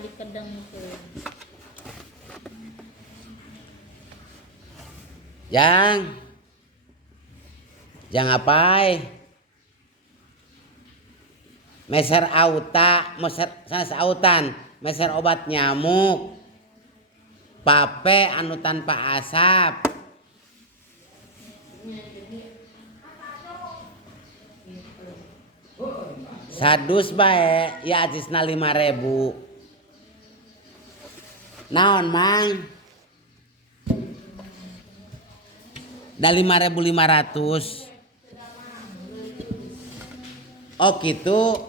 dikedengkeun. Jang apai? Meser auta, meser sanes autan, meser obat nyamuk. Pape anu tanpa asap. Sadus bae ya acisna 5.000. Naon mang? Da 5.500. Oh gitu.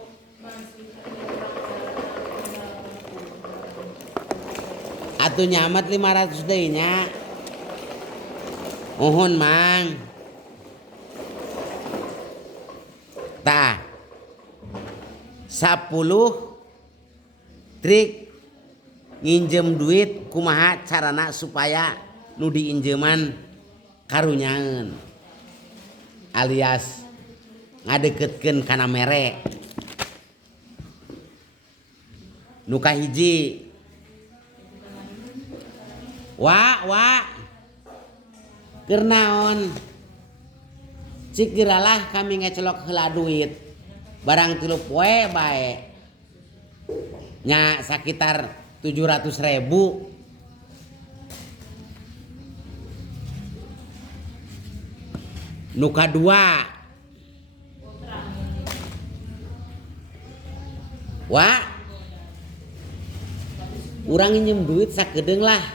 Atuh nyamet 500 deui nya. Uhun mang. Tah. 10 trik nginjem duit kumaha carana supaya nu diinjeman karunyaeun alias ngadeketkeun kana mere. Nu kahiji, wa keur naon? Cik giralah kami ngecelok heula duit barang 3 poe bae nya sakitar 700.000. Nu kadua, urang nginjem duit sakedeung lah.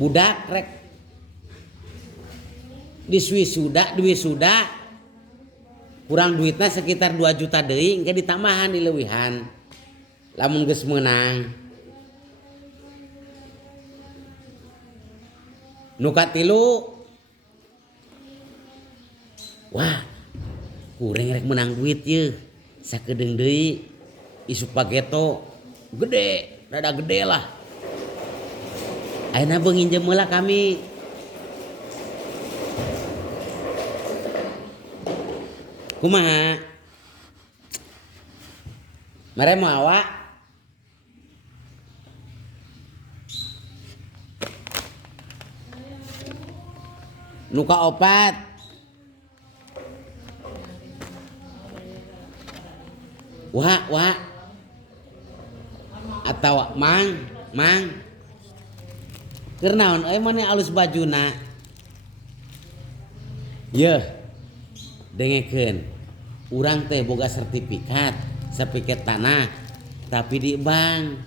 Budak rek diwisuda kurang duitna sekitar 2 juta deui engke ditambahan di leuwihan lamun geus meunang. Nu katilu, kurang rek menang duit ye sakedeung deui isuk pageto gede, rada gede lah. Ayeuna beung nginjem heula kami. Kumaha? Mere moal awak? Nu kaopat, wa atawa mang keur naon euy mane alus bajuna? Yeuh dengekeun urang teh boga sertifikat tanah tapi di bank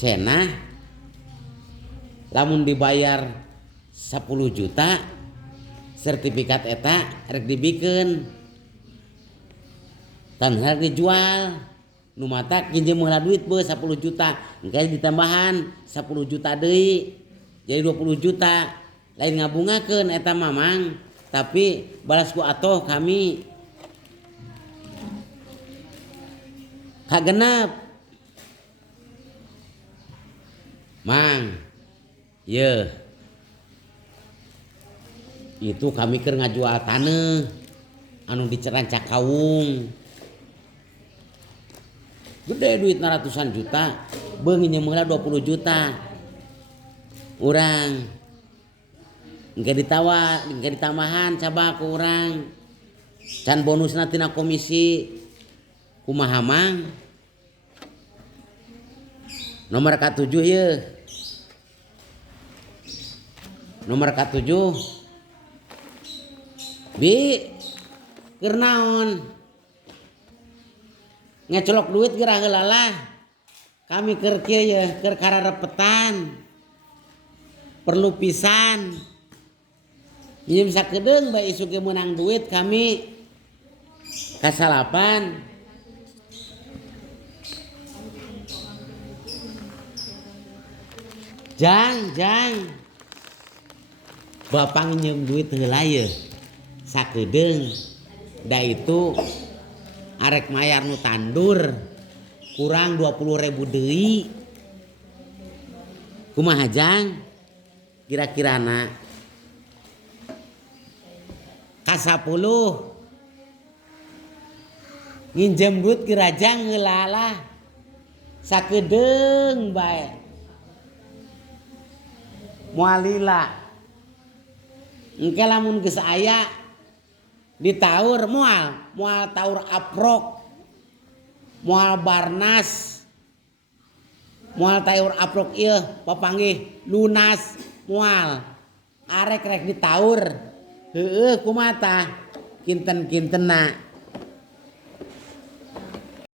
cenah lamun dibayar 10 juta sertifikat eta rek dibikeun tan hareup dijual. Nu mata kinjem heula duit beuh 10 juta engke ditambahan 10 juta deui jadi 20 juta lain ngabungakeun eta mamang tapi balas ku atoh kami kagenep mang. Yeuh itu kami keur ngajual taneuh anu di Cerancak Kawung gede duitna ratusan juta beung nginjem heula 20 juta urang engke ditambahan coba ku urang can bonusna tina komisi. Kumaha mang? Nomor ka-7 yeuh. Nomor ka-7 Bi keur naon? Ngecolok duit geura heula lah. Kami keur kieu yeuh keur kararepetan. Perlu pisan. Nginjem sakedeung bae isuk ge meunang duit kami kasalapan. Jang Bapak nginjem duit heula yeuh sakedeung da itu arek mayar nu tandur kurang 20.000 deui. Kumaha Jang? Kira-kirana ka 10 nginjem duit ke raja ngeulalah sakedeung bae moal lila engke lamun geus aya ditaur moal taur aprok moal barnas moal taur aprok ieu papanggih lunas moal arek rek ditaur heueuh kumaha tah kinten-kintena